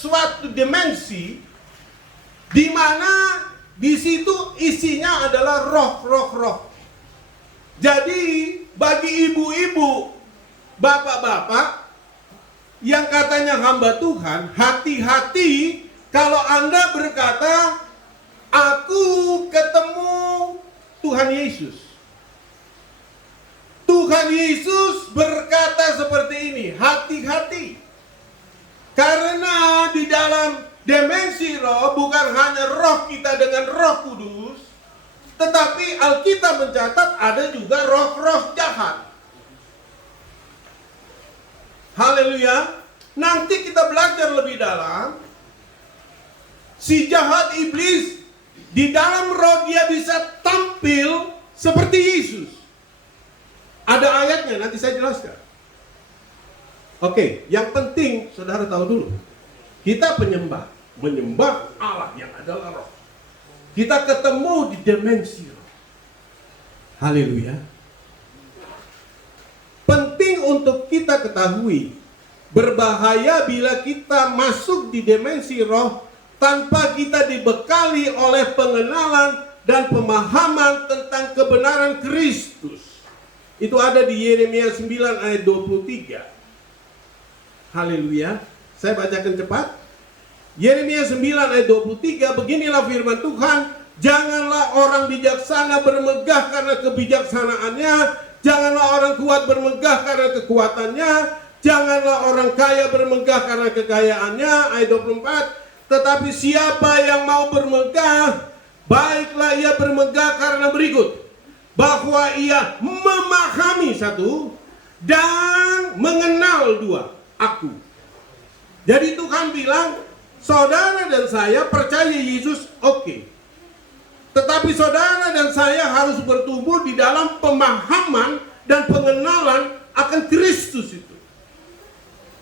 sesuatu dimensi di mana di situ isinya adalah roh. Jadi bagi ibu-ibu, bapak-bapak yang katanya hamba Tuhan, hati-hati kalau Anda berkata, aku ketemu Tuhan Yesus. Tuhan Yesus berkata seperti ini, hati-hati. Karena di dalam dimensi roh bukan hanya roh kita dengan Roh Kudus, tetapi Alkitab mencatat ada juga roh-roh jahat. Haleluya. Nanti kita belajar lebih dalam. Si jahat iblis di dalam roh dia bisa tampil seperti Yesus. Ada ayatnya, nanti saya jelaskan. Oke, yang penting saudara tahu dulu. Kita menyembah Allah yang adalah roh. Kita ketemu di dimensi roh. Haleluya. Penting untuk kita ketahui, berbahaya bila kita masuk di dimensi roh tanpa kita dibekali oleh pengenalan dan pemahaman tentang kebenaran Kristus. Itu ada di Yeremia 9 ayat 23. Haleluya. Saya bacakan cepat. Yeremia 9 ayat 23, beginilah firman Tuhan, janganlah orang bijaksana bermegah karena kebijaksanaannya, janganlah orang kuat bermegah karena kekuatannya, janganlah orang kaya bermegah karena kekayaannya. Ayat 24, tetapi siapa yang mau bermegah, baiklah ia bermegah karena berikut, bahwa ia memahami satu dan mengenal dua, aku. Jadi Tuhan bilang, saudara dan saya percaya Yesus, oke. Tetapi saudara dan saya harus bertumbuh di dalam pemahaman dan pengenalan akan Kristus itu.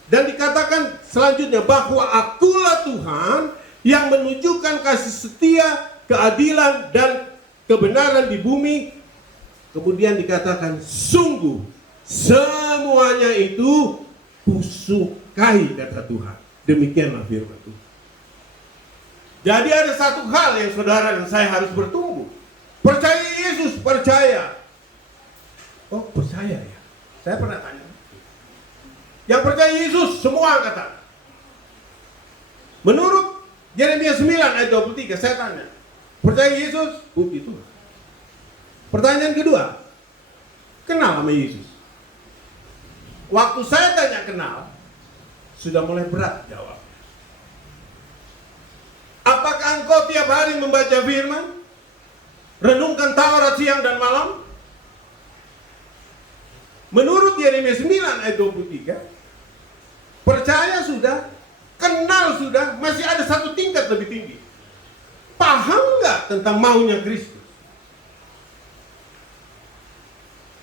Dan dikatakan selanjutnya bahwa akulah Tuhan yang menunjukkan kasih setia, keadilan dan kebenaran di bumi. Kemudian dikatakan sungguh semuanya itu kusukai, kata Tuhan. Demikianlah firman Tuhan. Jadi ada satu hal yang saudara dan saya harus bertumbuh. Percaya Yesus, percaya. Oh, percaya ya. Saya pernah tanya. Yang percaya Yesus semua angkatan. Menurut Yeremia 9 ayat 23, saya tanya. Percaya Yesus? Puji Tuhan. Pertanyaan kedua, kenal sama Yesus? Waktu saya tanya kenal, sudah mulai berat jawab. Apakah engkau tiap hari membaca firman? Renungkan Taurat siang dan malam? Menurut Yeremia 9 ayat 23, percaya sudah, kenal sudah, masih ada satu tingkat lebih tinggi. Paham nggak tentang maunya Kristus?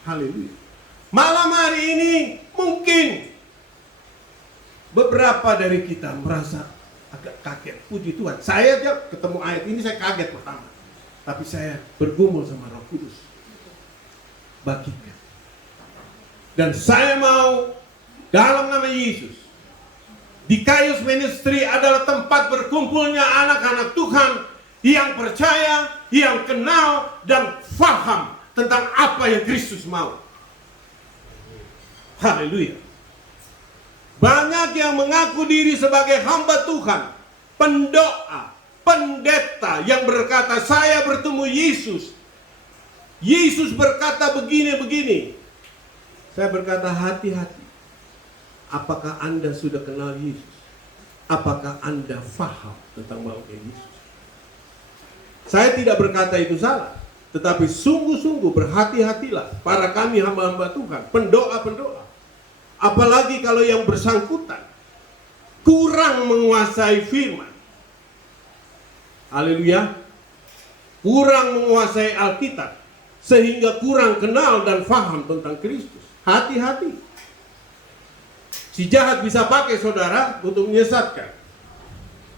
Haleluya. Malam hari ini mungkin beberapa dari kita merasa agak kaget. Puji Tuhan, saya aja ketemu ayat ini saya kaget pertama. Tapi saya bergumul sama Roh Kudus. Bagikan. Dan saya mau dalam nama Yesus, di Kairos Ministry adalah tempat berkumpulnya anak-anak Tuhan yang percaya, yang kenal dan faham tentang apa yang Kristus mau. Haleluya. Banyak yang mengaku diri sebagai hamba Tuhan, pendoa, pendeta yang berkata saya bertemu Yesus. Yesus berkata begini-begini. Saya berkata hati-hati. Apakah Anda sudah kenal Yesus? Apakah Anda faham tentang maunya Yesus? Saya tidak berkata itu salah. Tetapi sungguh-sungguh berhati-hatilah para kami hamba-hamba Tuhan, pendoa-pendoa. Apalagi kalau yang bersangkutan kurang menguasai firman. Haleluya. Kurang menguasai Alkitab. Sehingga kurang kenal dan faham tentang Kristus. Hati-hati. Si jahat bisa pakai saudara untuk menyesatkan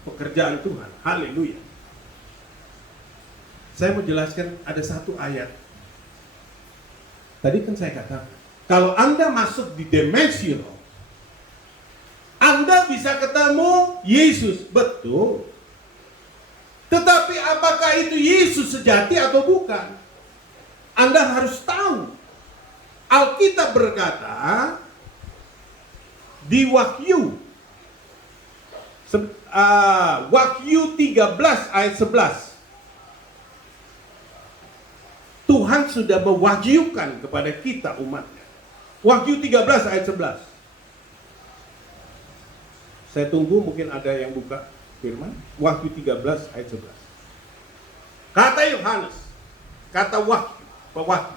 pekerjaan Tuhan. Haleluya. Saya mau jelaskan ada satu ayat. Tadi kan saya katakan, kalau Anda masuk di dimensi roh, Anda bisa ketemu Yesus, betul. Tetapi apakah itu Yesus sejati atau bukan? Anda harus tahu. Alkitab berkata di Wahyu, Wahyu 13 ayat 11. Tuhan sudah mewahyukan kepada kita umatnya. Wahyu 13 ayat 11. Saya tunggu, mungkin ada yang buka firman. Wahyu 13 ayat 11. Kata Yohanes, kata Wahyu, pewahyu.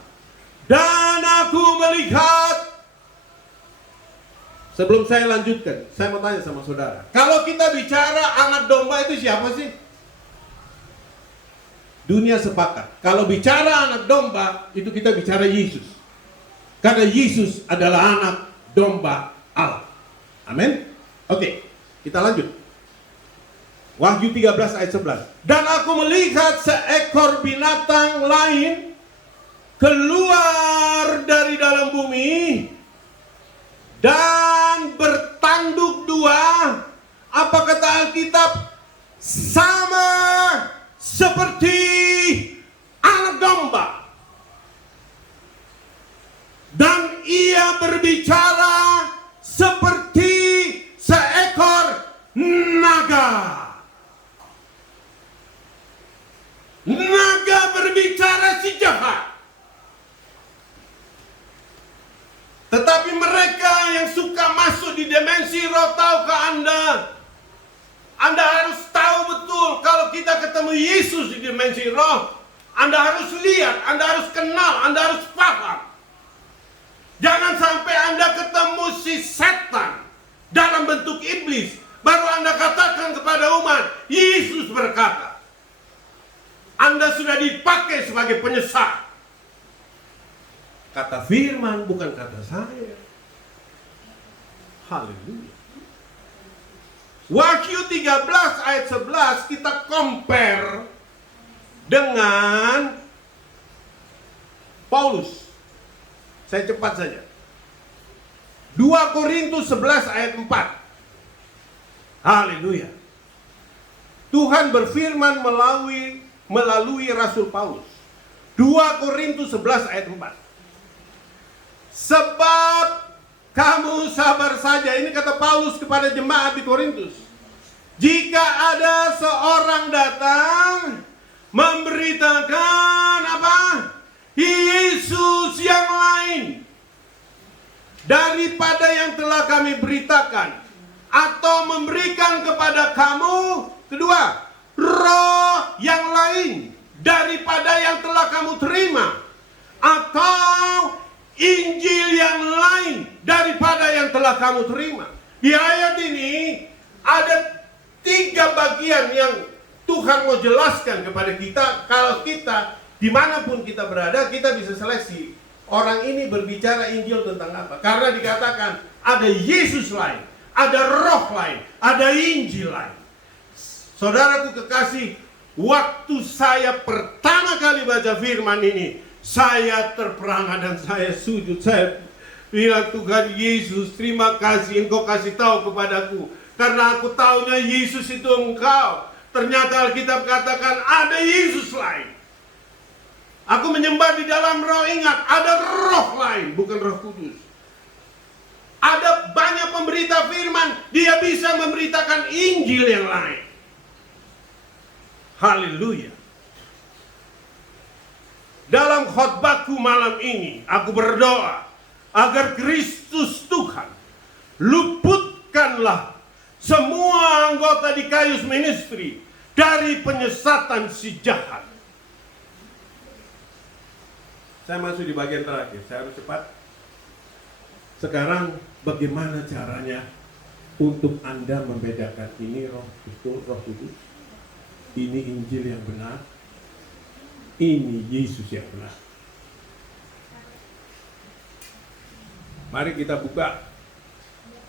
Dan aku melihat. Sebelum saya lanjutkan, saya mau tanya sama saudara. Kalau kita bicara anak domba itu siapa sih? Dunia sepakat. Kalau bicara anak domba, itu kita bicara Yesus. Karena Yesus adalah anak domba Allah. Amin. Oke, kita lanjut. Wahyu 13 ayat 11. Dan aku melihat seekor binatang lain keluar dari dalam bumi dan bertanduk dua. Apa kata Alkitab? Sama seperti anak domba. Dan ia berbicara seperti seekor naga. Naga berbicara si jahat. Tetapi mereka yang suka masuk di dimensi roh, tahukah Anda? Anda harus tahu betul kalau kita ketemu Yesus di dimensi roh. Anda harus lihat, Anda harus kenal, Anda harus paham. Jangan sampai Anda ketemu si setan dalam bentuk iblis, baru Anda katakan kepada umat, Yesus berkata. Anda sudah dipakai sebagai penyesat. Kata firman, bukan kata saya. Haleluya. Wahyu 13 ayat 11 kita compare dengan Paulus. Saya cepat saja. 2 Korintus 11 ayat 4. Haleluya. Tuhan berfirman melalui Rasul Paulus. 2 Korintus 11 ayat 4. Sebab kamu sabar saja. Ini kata Paulus kepada jemaat di Korintus. Jika ada seorang datang memberitakan apa? Yesus yang lain daripada yang telah kami beritakan, atau memberikan kepada kamu, kedua, roh yang lain daripada yang telah kamu terima, atau Injil yang lain daripada yang telah kamu terima. Di ayat ini ada 3 bagian yang Tuhan mau jelaskan kepada kita. Kalau kita dimanapun kita berada, kita bisa seleksi orang ini berbicara Injil tentang apa. Karena dikatakan ada Yesus lain, ada roh lain, ada Injil lain. Saudaraku kekasih, waktu saya pertama kali baca firman ini, saya terperangah dan saya sujud. Saya bilang, Tuhan Yesus, terima kasih Engkau kasih tahu kepadaku. Karena aku tahunya Yesus itu Engkau. Ternyata Alkitab katakan ada Yesus lain. Aku menyembah di dalam roh, ingat, ada roh lain, bukan Roh Kudus. Ada banyak pemberita firman, dia bisa memberitakan Injil yang lain. Haleluya. Dalam khotbahku malam ini, aku berdoa agar Kristus Tuhan luputkanlah semua anggota di Kayus Ministry dari penyesatan si jahat. Saya masuk di bagian terakhir, saya harus cepat. Sekarang bagaimana caranya untuk Anda membedakan ini roh betul, Roh Kudus, ini Injil yang benar, ini Yesus yang benar. Mari kita buka.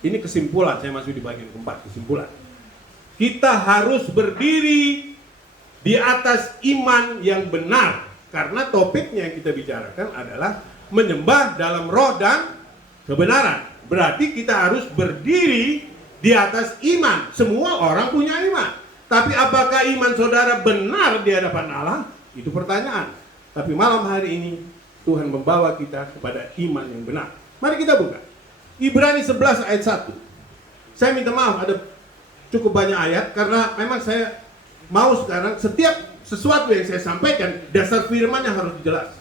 Ini kesimpulan, saya masuk di bagian keempat, kesimpulan. Kita harus berdiri di atas iman yang benar. Karena topiknya yang kita bicarakan adalah menyembah dalam roh dan kebenaran. Berarti kita harus berdiri di atas iman. Semua orang punya iman. Tapi apakah iman saudara benar di hadapan Allah? Itu pertanyaan. Tapi malam hari ini Tuhan membawa kita kepada iman yang benar. Mari kita buka Ibrani 11 ayat 1. Saya minta maaf ada cukup banyak ayat, karena memang saya mau sekarang setiap sesuatu yang saya sampaikan dasar firmannya harus jelas.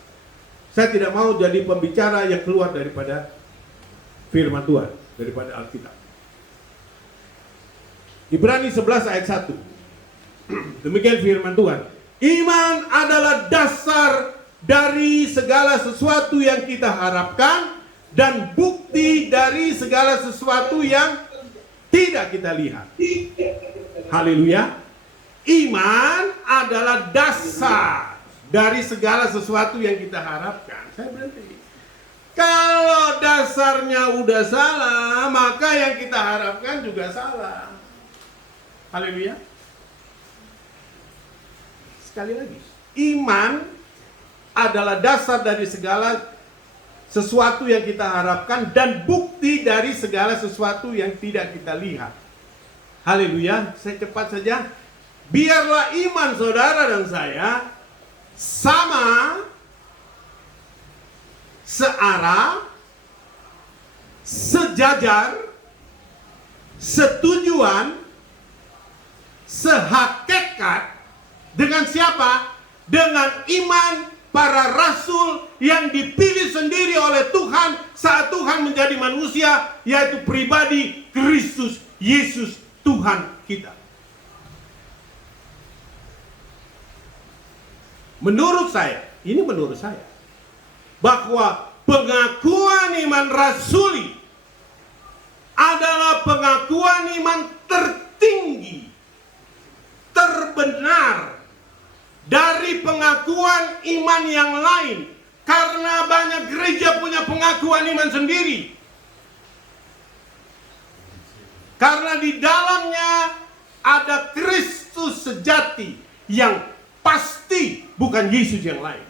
Saya tidak mau jadi pembicara yang keluar daripada firman Tuhan, daripada Alkitab. Ibrani 11 ayat 1. Demikian firman Tuhan. Iman adalah dasar dari segala sesuatu yang kita harapkan dan bukti dari segala sesuatu yang tidak kita lihat. Haleluya. Iman adalah dasar dari segala sesuatu yang kita harapkan. Saya berhenti. Kalau dasarnya udah salah, maka yang kita harapkan juga salah. Haleluya. Sekali lagi, iman adalah dasar dari segala sesuatu yang kita harapkan dan bukti dari segala sesuatu yang tidak kita lihat. Haleluya. Saya cepat saja. Biarlah iman saudara dan saya sama, searah, sejajar, setujuan, sehakikat dengan siapa? Dengan iman para rasul yang dipilih sendiri oleh Tuhan saat Tuhan menjadi manusia, yaitu pribadi Kristus Yesus Tuhan kita. Menurut saya, bahwa pengakuan iman rasuli adalah pengakuan iman tertinggi, terbenar dari pengakuan iman yang lain. Karena banyak gereja punya pengakuan iman sendiri. Karena di dalamnya ada Kristus sejati yang pasti, bukan Yesus yang lain.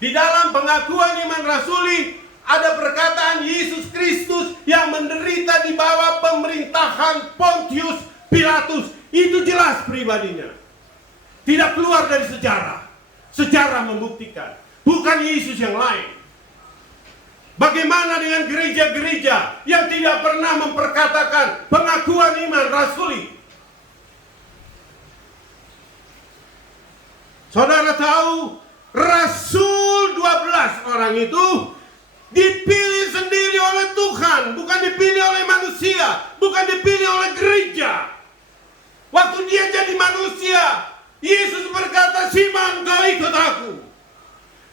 Di dalam pengakuan iman rasuli ada perkataan Yesus Kristus yang menderita di bawah pemerintahan Pontius Pilatus. Itu jelas pribadinya. Tidak keluar dari sejarah. Sejarah membuktikan. Bukan Yesus yang lain. Bagaimana dengan gereja-gereja yang tidak pernah memperkatakan pengakuan iman rasuli? Saudara tahu, Rasul 12 orang itu dipilih sendiri oleh Tuhan, bukan dipilih oleh manusia, bukan dipilih oleh gereja. Waktu dia jadi manusia, Yesus berkata, "Simon, kau ikut aku."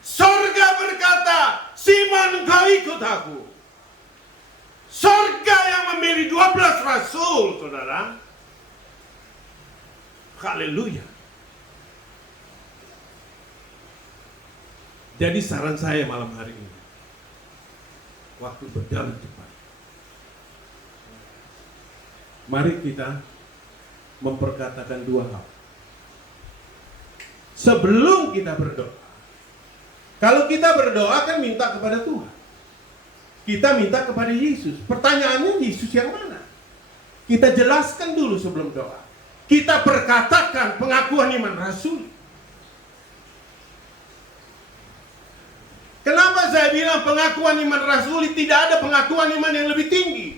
Sorga berkata, "Simon, kau ikut aku." Sorga yang memilih 12 rasul, saudara. Haleluya. Jadi saran saya malam hari ini, waktu berjalan cepat, mari kita memperkatakan dua hal sebelum kita berdoa. Kalau kita berdoa kan minta kepada Tuhan, kita minta kepada Yesus. Pertanyaannya, Yesus yang mana? Kita jelaskan dulu sebelum doa. Kita perkatakan pengakuan iman rasul. Kenapa saya bilang pengakuan iman rasuli? Tidak ada pengakuan iman yang lebih tinggi.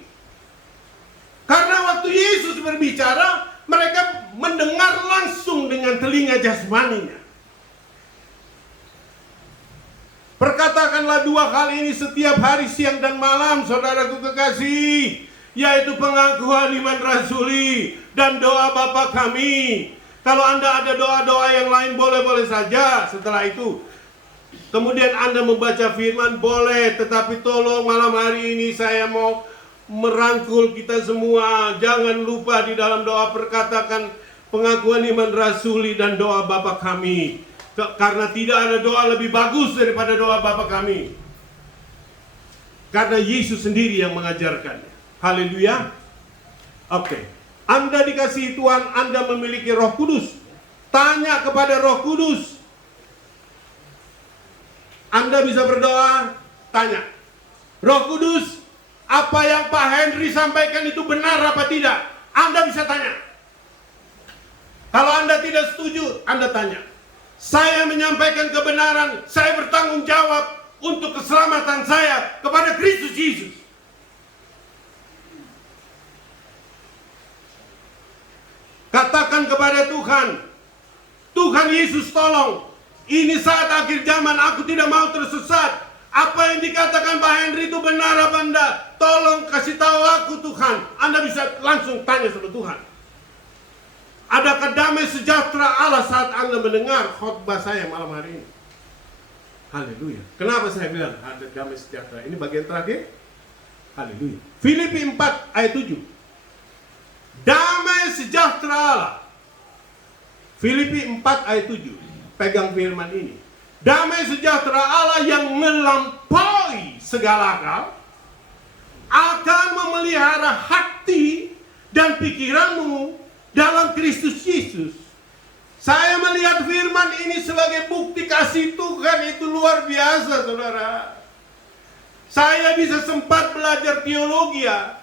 Karena waktu Yesus berbicara, mereka mendengar langsung dengan telinga jasmaninya. Perkatakanlah dua hal ini setiap hari, siang dan malam, saudaraku kekasih, yaitu pengakuan iman rasuli dan doa Bapa kami. Kalau Anda ada doa-doa yang lain, boleh-boleh saja setelah itu. Kemudian Anda membaca firman, boleh, tetapi tolong malam hari ini saya mau merangkul kita semua. Jangan lupa di dalam doa perkatakan pengakuan iman rasuli dan doa Bapa kami. Karena tidak ada doa lebih bagus daripada doa Bapa kami. Karena Yesus sendiri yang mengajarkannya. Haleluya. Oke. Anda dikasihi Tuhan, Anda memiliki Roh Kudus. Tanya kepada Roh Kudus. Anda bisa berdoa, tanya, Roh Kudus, Apa yang Pak Henry sampaikan itu benar apa tidak? Anda bisa tanya. Kalau Anda tidak setuju, Anda tanya. Saya menyampaikan kebenaran, saya bertanggung jawab untuk keselamatan saya kepada Kristus Yesus. Katakan kepada Tuhan, Tuhan Yesus tolong, ini saat akhir zaman, aku tidak mau tersesat. Apa yang dikatakan Pak Henry itu benar apa enggak? Tolong kasih tahu aku Tuhan. Anda bisa langsung tanya sama Tuhan. Adakah damai sejahtera Allah saat Anda mendengar khotbah saya malam hari ini? Haleluya. Kenapa saya bilang ada damai sejahtera? Ini bagian terakhir. Haleluya. Filipi 4 ayat 7. Damai sejahtera Allah. Filipi 4 ayat 7. Pegang firman ini. Damai sejahtera Allah yang melampaui segala akal akan memelihara hati dan pikiranmu dalam Kristus Yesus. Saya melihat firman ini sebagai bukti kasih Tuhan itu luar biasa, saudara. Saya bisa sempat belajar teologi ya.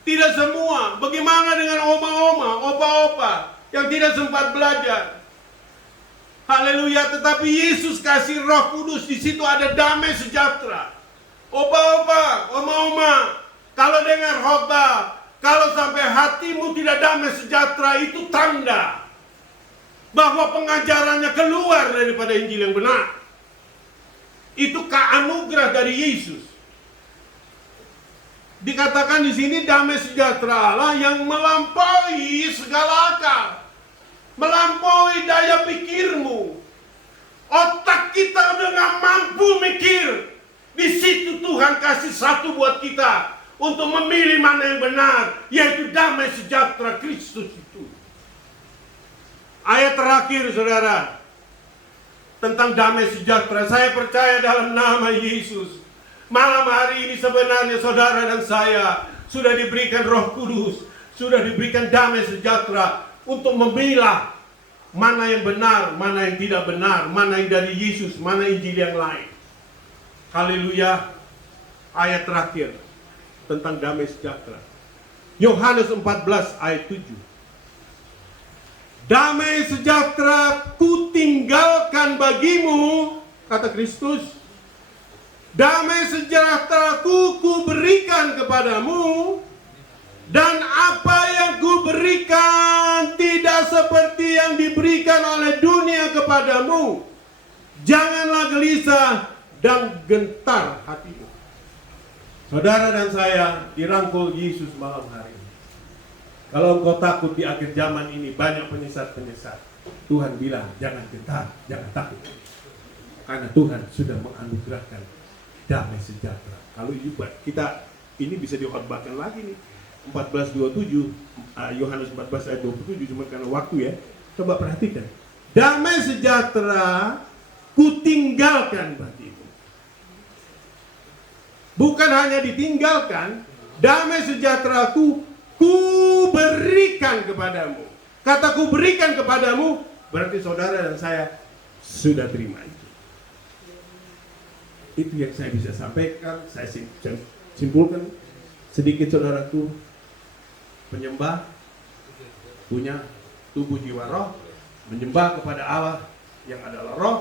Tidak semua. Bagaimana dengan oma-oma, opa-opa yang tidak sempat belajar? Haleluya, tetapi Yesus kasih Roh Kudus, di situ ada damai sejahtera. Opa-opa, oma-oma, kalau dengar khotbah, kalau sampai hatimu tidak damai sejahtera, itu tanda bahwa pengajarannya keluar daripada Injil yang benar. Itu anugerah dari Yesus. Dikatakan di sini damai sejahtera Allah yang melampaui segala akal. Melampaui daya pikirmu. Otak kita udah gak mampu mikir. Di situ Tuhan kasih satu buat kita untuk memilih mana yang benar, yaitu damai sejahtera Kristus itu. Ayat terakhir, saudara, tentang damai sejahtera. Saya percaya dalam nama Yesus, malam hari ini sebenarnya saudara dan saya sudah diberikan Roh Kudus, sudah diberikan damai sejahtera untuk memilah mana yang benar, mana yang tidak benar, mana yang dari Yesus, mana Injil yang lain. Haleluya. Ayat terakhir tentang damai sejahtera. Yohanes 14 ayat 7. Damai sejahtera kutinggalkan bagimu, kata Kristus. Damai sejahtera ku berikan kepadamu. Dan apa yang kuberikan tidak seperti yang diberikan oleh dunia kepadamu. Janganlah gelisah dan gentar hatimu. Saudara dan saya dirangkul Yesus malam hari ini. Kalau engkau takut di akhir zaman ini banyak penyesat-penyesat, Tuhan bilang jangan gentar, jangan takut. Karena Tuhan sudah menganugerahkan damai sejahtera. Kalau kita ini bisa dikhotbahkan lagi nih. 14:27, Yohanes 14 ayat 27, cuma karena waktu ya. Coba perhatikan. Damai sejahtera kutinggalkan bagimu. Bukan hanya ditinggalkan, damai sejahtera ku berikan kepadamu. Kata ku berikan kepadamu, berarti saudara dan saya sudah terima itu. Itu yang saya bisa sampaikan, saya simpulkan sedikit, saudaraku. Penyembah punya tubuh jiwa roh, menyembah kepada Allah yang adalah roh.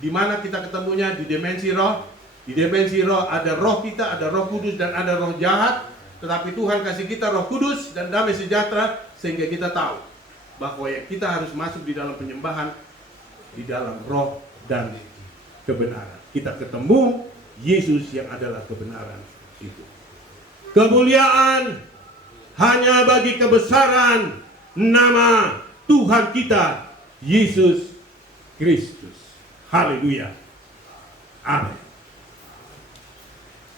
Di mana kita ketemunya? Di dimensi roh. Di dimensi roh ada roh kita, ada Roh Kudus dan ada roh jahat. Tetapi Tuhan kasih kita Roh Kudus dan damai sejahtera sehingga kita tahu bahwa ya kita harus masuk di dalam penyembahan di dalam roh dan kebenaran. Kita ketemu Yesus yang adalah kebenaran itu. Kemuliaan hanya bagi kebesaran nama Tuhan kita Yesus Kristus. Haleluya. Amin.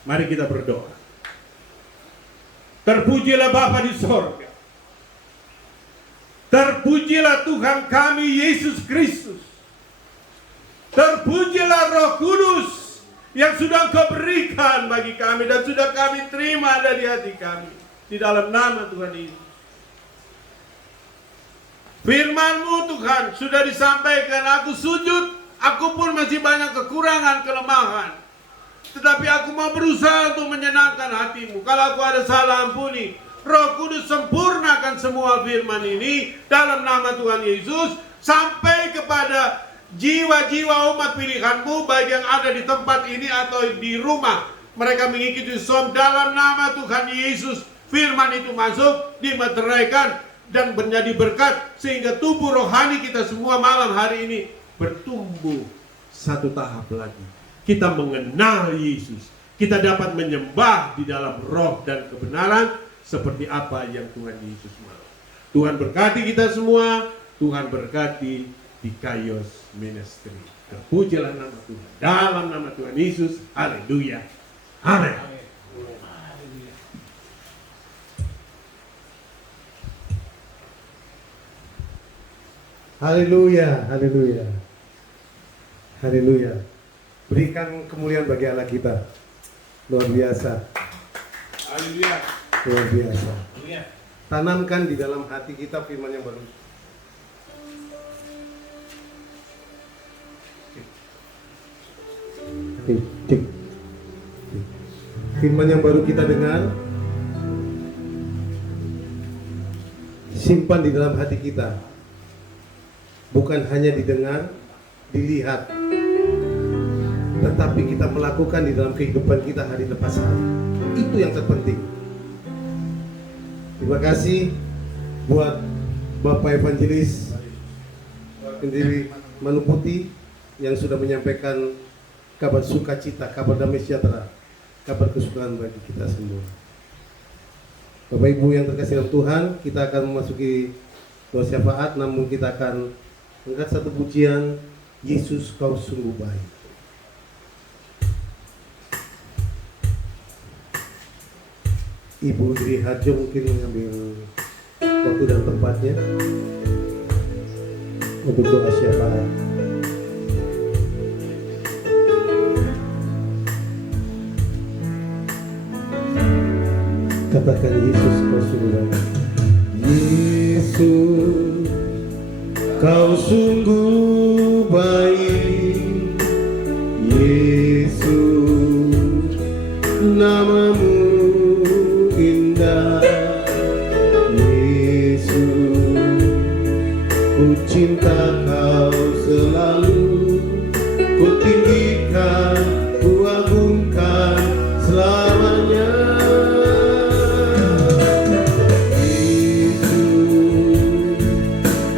Mari kita berdoa. Terpujilah Bapa di sorga. Terpujilah Tuhan kami Yesus Kristus. Terpujilah Roh Kudus yang sudah Engkau berikan bagi kami dan sudah kami terima ada di hati kami. Di dalam nama Tuhan Yesus. Firman-Mu Tuhan sudah disampaikan, aku sujud, aku pun masih banyak kekurangan, kelemahan. Tetapi aku mau berusaha untuk menyenangkan hatimu. Kalau aku ada salah, ampuni. Roh Kudus sempurnakan semua firman ini dalam nama Tuhan Yesus sampai kepada jiwa-jiwa umat pilihanmu, baik yang ada di tempat ini atau di rumah. Mereka mengikuti som dalam nama Tuhan Yesus. Firman itu masuk, dimeteraikan dan menjadi berkat sehingga tubuh rohani kita semua malam hari ini bertumbuh satu tahap lagi. Kita mengenal Yesus. Kita dapat menyembah di dalam roh dan kebenaran seperti apa yang Tuhan Yesus mau. Tuhan berkati kita semua. Tuhan berkati di Kairos Ministry. Terpujilah nama Tuhan. Dalam nama Tuhan Yesus. Haleluya. Amin. Haleluya, haleluya, haleluya. Berikan kemuliaan bagi Allah kita. Luar biasa. Haleluya. Luar biasa. Tanamkan di dalam hati kita firman yang baru. Cek. Firman yang baru kita dengar, simpan di dalam hati kita. Bukan hanya didengar, dilihat, tetapi kita melakukan di dalam kehidupan kita hari lepas hari. Itu yang terpenting. Terima kasih buat Bapak Evangelis Pendiri Manu Putih yang sudah menyampaikan kabar sukacita, kabar damai sejahtera, kabar kesukaan bagi kita semua. Bapak Ibu yang terkasih dalam Tuhan, kita akan memasuki doa syafaat, namun kita akan angkat satu pujian, Yesus kau sungguh baik. Ibu Dri Harjo mungkin mengambil waktu dan tempatnya untuk doa syafaat. Katakan Yesus kau sungguh baik. Yesus kau sungguh baik, Yesus, namamu indah, Yesus, ku cinta kau selalu, ku tinggikan, ku agungkan selamanya.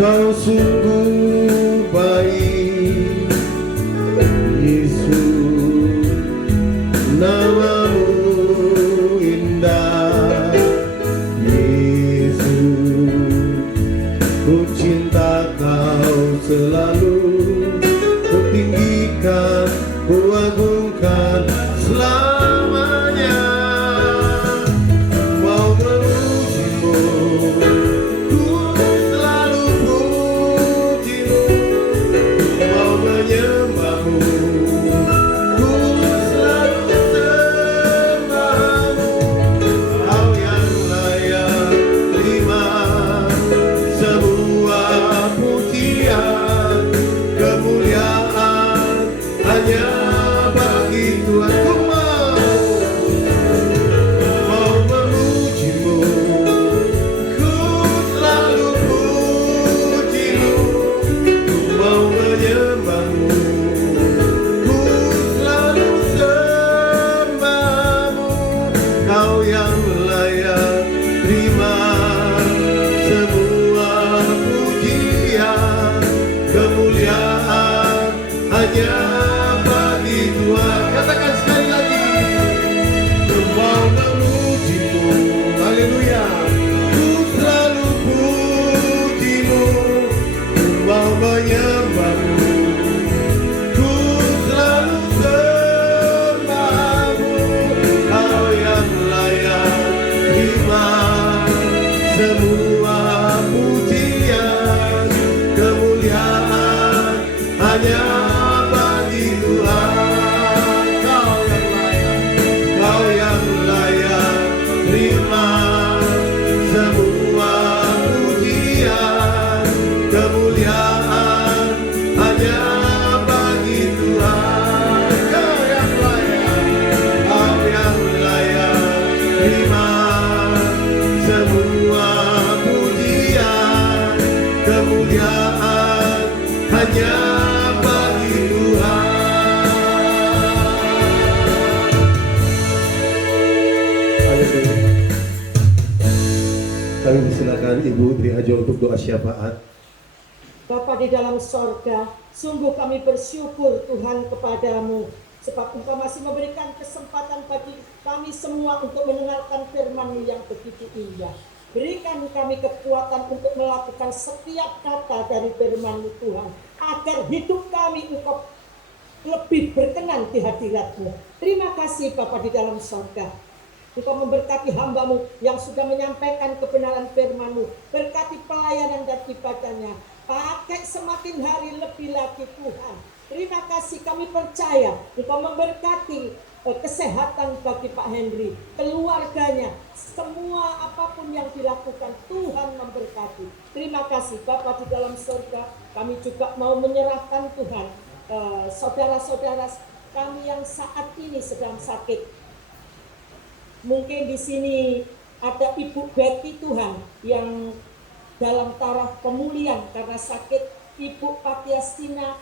Kau sungguh baik, Yesus, namamu indah, Yesus, ku cinta kau selalu, ku tinggikan, ku agungkan selamanya. Mau memujimu, kemuliaan hanya bagi Tuhan. Haleluya. Kami persilakan Ibu Tri Ajo untuk doa syafaat. Bapa di dalam sorga, sungguh kami bersyukur Tuhan kepadamu, sebab Engkau masih memberikan kesempatan bagi kami semua untuk mendengarkan firman-Mu yang begitu indah. Berikan kami kekuatan untuk melakukan setiap kata dari firman-Mu Tuhan, agar hidup kami Engkau lebih berkenan di hadirat-Mu. Terima kasih Bapa di dalam sorga. Engkau memberkati hamba-Mu yang sudah menyampaikan kebenaran firman-Mu. Berkati pelayanan dan ibadahnya. Pakai semakin hari lebih lagi Tuhan. Terima kasih, kami percaya Engkau memberkati kesehatan bagi Pak Henry, keluarganya, semua apapun yang dilakukan Tuhan memberkati. Terima kasih Bapa di dalam surga. Kami juga mau menyerahkan Tuhan saudara-saudara kami yang saat ini sedang sakit. Mungkin di sini ada Ibu Betty Tuhan yang dalam taraf pemulihan karena sakit, Ibu Patiastina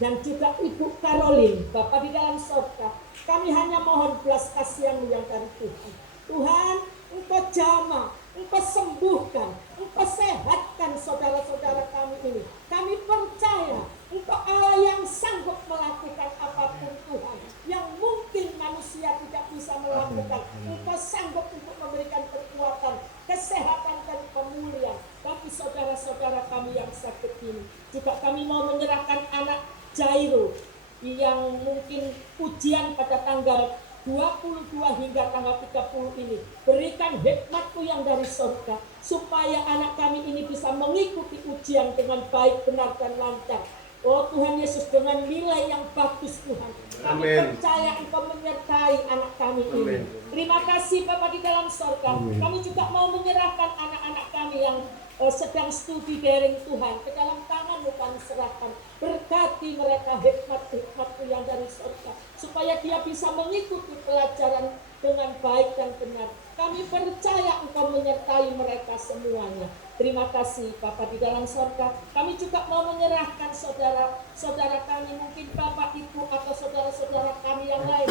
dan juga Ibu Caroline. Bapa di dalam surga, kami hanya mohon belas kasihan-Mu yang dari Tuhan. Tuhan, Engkau jamah, Engkau sembuhkan, Engkau sehatkan saudara-saudara kami ini. Kami percaya Engkau Allah yang sanggup melakukan apapun Tuhan, yang mungkin manusia tidak bisa melakukan. Engkau sanggup untuk memberikan kekuatan, kesehatan dan pemulihan bagi saudara-saudara kami yang sakit ini. Juga kami mau menyerahkan anak Jairo yang mungkin ujian pada tanggal 22 hingga tanggal 30 ini. Berikan hikmat-Mu yang dari surga, supaya anak kami ini bisa mengikuti ujian dengan baik, benar dan lancar. Oh Tuhan Yesus, dengan nilai yang bagus Tuhan. Kami percaya Engkau menyertai anak kami ini. Terima kasih Bapa di dalam surga. Kami juga mau menyerahkan anak-anak kami yang sedang studi daring Tuhan ke dalam tangan-Mu kami serahkan. Berkati mereka hikmat-hikmat-Mu yang dari surga, supaya dia bisa mengikuti pelajaran dengan baik dan benar. Kami percaya Engkau menyertai mereka semuanya. Terima kasih Bapa di dalam surga. Kami juga mau menyerahkan saudara-saudara kami, mungkin Bapak, Ibu atau saudara-saudara kami yang lain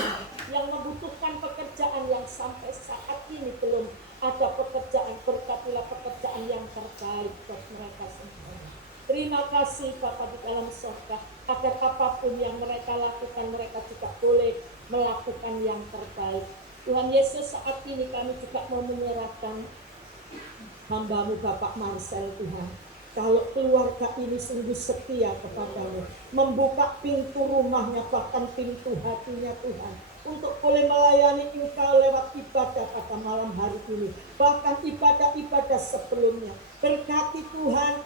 yang membutuhkan pekerjaan yang sampai saat ini belum ada pekerjaan. Berkatilah pekerjaan yang terbaik buat mereka semua. Terima kasih Bapa di dalam surga, agar apapun yang mereka lakukan, mereka juga boleh melakukan yang terbaik. Tuhan Yesus, saat ini kami juga mau menyerahkan hamba-Mu Bapak Marcel Tuhan. Kalau keluarga ini sungguh setia kepada-Mu, membuka pintu rumahnya, bahkan pintu hatinya Tuhan, untuk boleh melayani Engkau lewat ibadah pada malam hari ini, bahkan ibadah-ibadah sebelumnya. Berkati Tuhan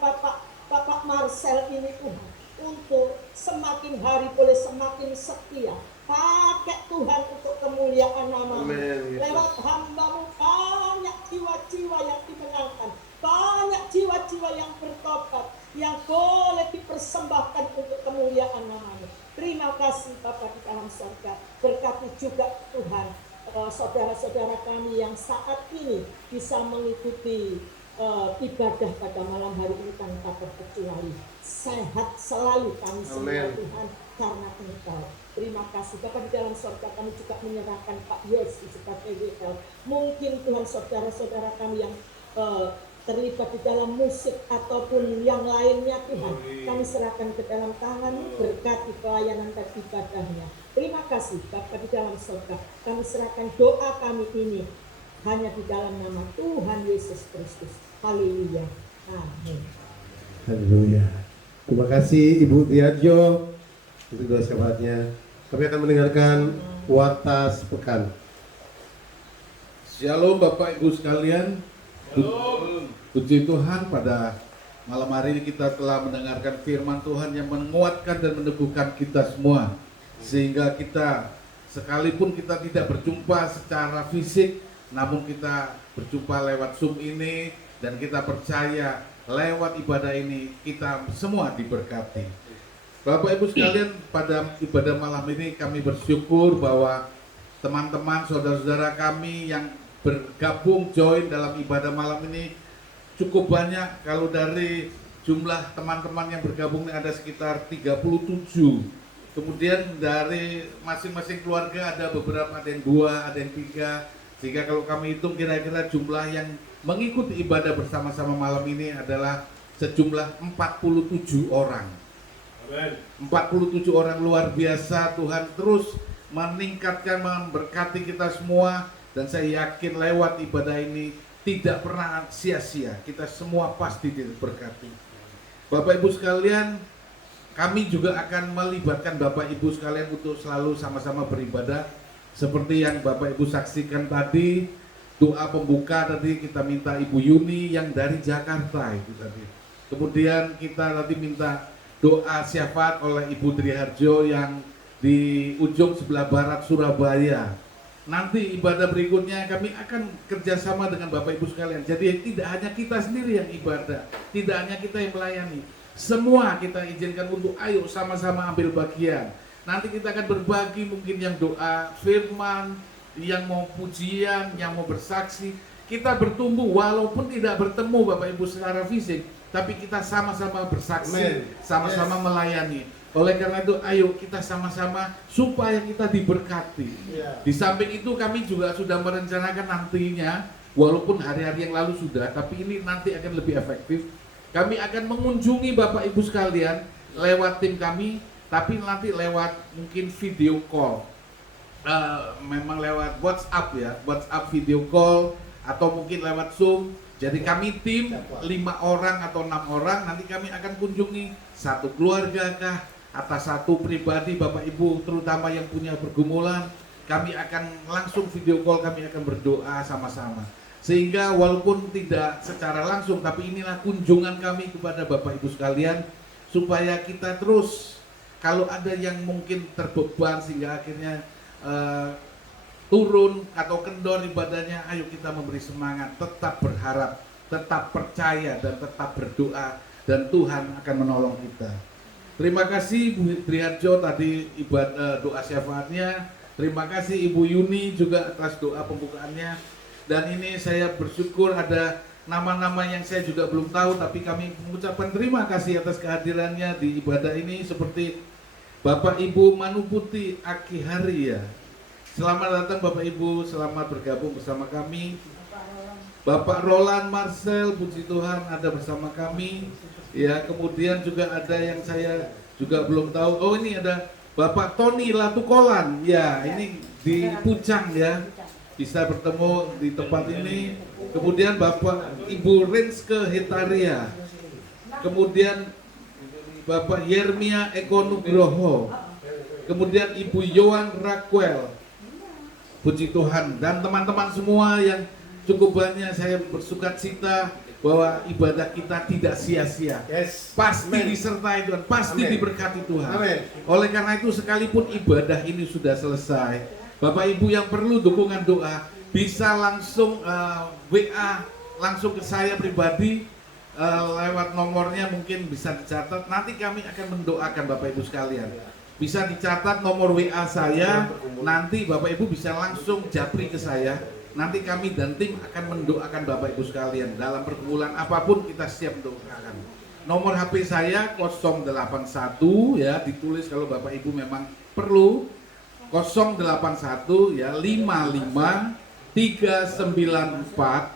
Bapak Marcel ini Tuhan, untuk semakin hari boleh semakin setia. Pakai Tuhan untuk kemuliaan nama-Mu. Lewat hamba-Mu banyak jiwa-jiwa yang dimenangkan, banyak jiwa-jiwa yang bertobat, yang boleh dipersembahkan untuk kemuliaan nama-Mu. Terima kasih Bapa di dalam surga. Berkati juga Tuhan saudara-saudara kami yang saat ini bisa mengikuti ibadah pada malam hari ini tanpa terkecuali. Sehat selalu kami semua Tuhan, karena Engkau. Terima kasih Bapa di dalam surga. Kami juga menyerahkan Pak Yesus sebagai WL. Mungkin Tuhan saudara-saudara kami yang terlibat di dalam musik ataupun yang lainnya Tuhan, kami serahkan ke dalam tangan-Mu. Berkati pelayanan dan ibadahnya. Terima kasih Bapa di dalam surga. Kami serahkan doa kami ini hanya di dalam nama Tuhan Yesus Kristus. Haleluya. Amin. Haleluya. Terima kasih Ibu Diajo untuk doa syafaatnya. Kami akan mendengarkan Warta Sepekan. Shalom Bapak Ibu sekalian. Puji Tuhan, pada malam hari ini kita telah mendengarkan firman Tuhan yang menguatkan dan meneguhkan kita semua, sehingga kita sekalipun kita tidak berjumpa secara fisik, namun kita berjumpa lewat Zoom ini, dan kita percaya lewat ibadah ini kita semua diberkati. Bapak Ibu sekalian, pada ibadah malam ini kami bersyukur bahwa teman-teman saudara-saudara kami yang bergabung join dalam ibadah malam ini cukup banyak. Kalau dari jumlah teman-teman yang bergabung ini ada sekitar 37. Kemudian dari masing-masing keluarga ada beberapa, ada yang 2, ada yang 3. Sehingga kalau kami hitung kira-kira jumlah yang mengikuti ibadah bersama-sama malam ini adalah sejumlah 47 orang. 47 orang luar biasa. Tuhan terus meningkatkan, memberkati kita semua. Dan saya yakin lewat ibadah ini tidak pernah sia-sia. Kita semua pasti diberkati. Bapak Ibu sekalian, kami juga akan melibatkan Bapak Ibu sekalian untuk selalu sama-sama beribadah. Seperti yang Bapak Ibu saksikan tadi, doa pembuka tadi kita minta Ibu Yuni yang dari Jakarta itu tadi. Kemudian kita tadi minta doa syafaat oleh Ibu Triharjo yang di ujung sebelah barat Surabaya. Nanti ibadah berikutnya kami akan kerjasama dengan Bapak Ibu sekalian. Jadi tidak hanya kita sendiri yang ibadah, tidak hanya kita yang melayani. Semua kita izinkan untuk ayo sama-sama ambil bagian. Nanti kita akan berbagi mungkin yang doa firman, yang mau pujian, yang mau bersaksi. Kita bertumbuh walaupun tidak bertemu Bapak Ibu secara fisik, tapi kita sama-sama bersaksi, sama-sama melayani. Oleh karena itu, ayo kita sama-sama supaya kita diberkati. Di samping itu kami juga sudah merencanakan nantinya, walaupun hari-hari yang lalu sudah, tapi ini nanti akan lebih efektif. Kami akan mengunjungi Bapak Ibu sekalian lewat tim kami, tapi nanti lewat mungkin video call. Memang lewat WhatsApp ya, WhatsApp video call, atau mungkin lewat Zoom. Jadi kami tim 5 orang atau 6 orang, nanti kami akan kunjungi satu keluarga kah, atas satu pribadi Bapak Ibu terutama yang punya pergumulan. Kami akan langsung video call, kami akan berdoa sama-sama. Sehingga walaupun tidak secara langsung, tapi inilah kunjungan kami kepada Bapak Ibu sekalian, supaya kita terus, kalau ada yang mungkin terbeban sehingga akhirnya turun atau kendor ibadahnya, ayo kita memberi semangat, tetap berharap, tetap percaya, dan tetap berdoa, dan Tuhan akan menolong kita. Terima kasih Bu Triharjo tadi ibadah doa syafaatnya. Terima kasih Ibu Yuni juga atas doa pembukaannya. Dan ini saya bersyukur ada nama-nama yang saya juga belum tahu, tapi kami mengucapkan terima kasih atas kehadirannya di ibadah ini, seperti Bapak Ibu Manuputi Akiharia. Selamat datang Bapak Ibu, selamat bergabung bersama kami. Bapak Roland Marcel, puji Tuhan ada bersama kami. Ya, kemudian juga ada yang saya juga belum tahu. Oh, ini ada Bapak Tony Latukolan. Ya, ini di Pucang ya. Bisa bertemu di tempat ini. Kemudian Bapak Ibu Renske Hetaria. Kemudian Bapak Yermia Eko Nugroho. Kemudian Ibu Yohan Raquel. Puji Tuhan, dan teman-teman semua yang cukup banyak, saya bersukacita bahwa ibadah kita tidak sia-sia. Pasti disertai Tuhan, pasti diberkati Tuhan. Oleh karena itu, sekalipun ibadah ini sudah selesai, Bapak Ibu yang perlu dukungan doa bisa langsung WA langsung ke saya pribadi, lewat nomornya mungkin bisa dicatat. Nanti kami akan mendoakan Bapak Ibu sekalian. Bisa dicatat nomor WA saya, nanti Bapak Ibu bisa langsung japri ke saya. Nanti kami dan tim akan mendoakan Bapak Ibu sekalian. Dalam pergumulan apapun kita siap mendoakan. Nomor HP saya 081 ya, ditulis kalau Bapak Ibu memang perlu. 081 ya 55 394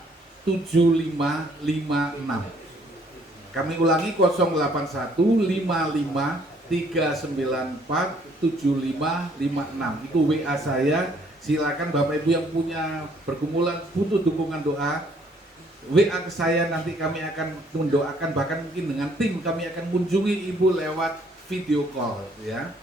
7556. Kami ulangi 081 55 394 7556. Itu WA saya. Silakan Bapak Ibu yang punya pergumulan, butuh dukungan doa, WA ke saya, nanti kami akan mendoakan, bahkan mungkin dengan tim kami akan mengunjungi Ibu lewat video call ya.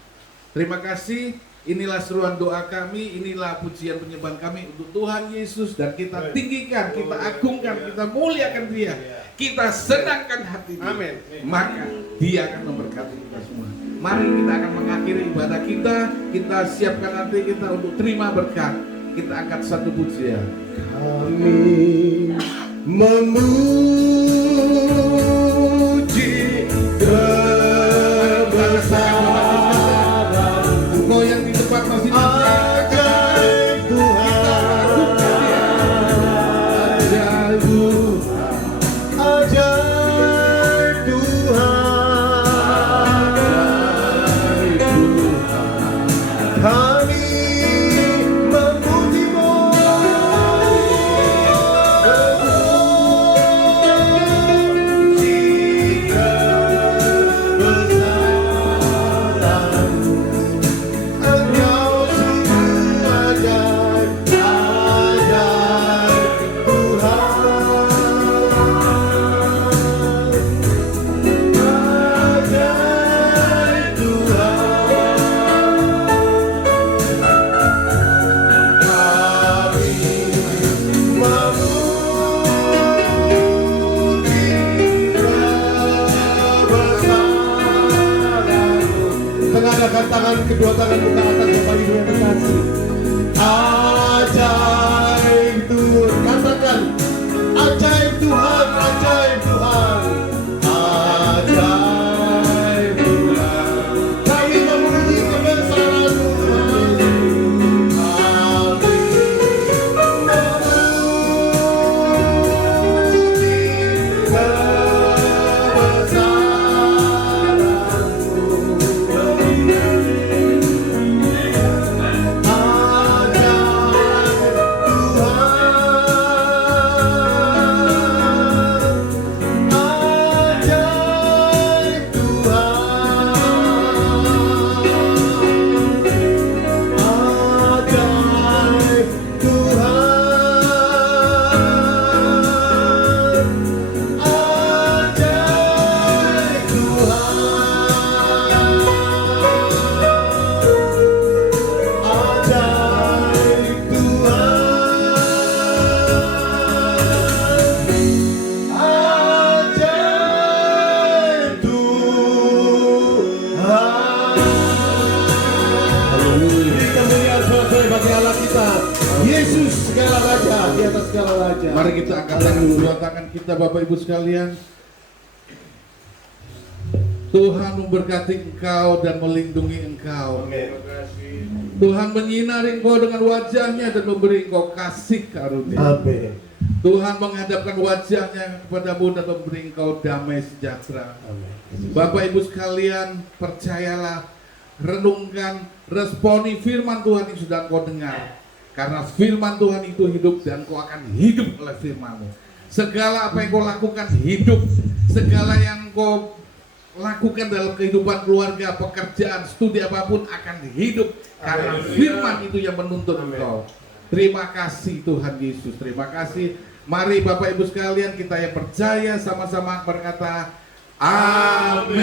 Terima kasih. Inilah seruan doa kami, inilah pujian penyembahan kami untuk Tuhan Yesus, dan kita tinggikan, kita agungkan, kita muliakan Dia, kita senangkan hati Dia. Maka Dia akan memberkati kita semua. Mari kita akan mengakhiri ibadah kita. Kita siapkan nanti kita untuk terima berkat. Kita angkat satu pujian. Kami memuji kebesaran Engkau yang di tempat masih ajaib Tuhan, ajaib Tuhan. Angkat tangan, kedua tangan buka atas Bapak Ibu yang terkasih. Ajaib Tuhan, katakan ajaib Tuhan, ajaib Tuhan, ajaib Tuhan. Kami memuji kebesaran Tuhan. Kami memuji kebesaran Yesus segala raja, di atas segala raja. Mari kita angkat tangan, kedua tangan kita Bapak Ibu sekalian. Tuhan memberkati engkau dan melindungi engkau. Tuhan menyinari engkau dengan wajahnya dan memberi engkau kasih karunia. Amin. Tuhan menghadapkan wajahnya kepadamu dan memberi engkau damai sejahtera. Amin. Bapak Ibu sekalian, percayalah, renungkan, responi firman Tuhan yang sudah engkau dengar. Karena firman Tuhan itu hidup dan engkau akan hidup oleh firman-Mu. Segala apa yang engkau lakukan hidup, segala yang engkau lakukan dalam kehidupan keluarga, pekerjaan, studi apapun akan hidup. Karena firman itu yang menuntun engkau. Terima kasih Tuhan Yesus, terima kasih. Mari Bapak Ibu sekalian, kita yang percaya sama-sama berkata, Amin.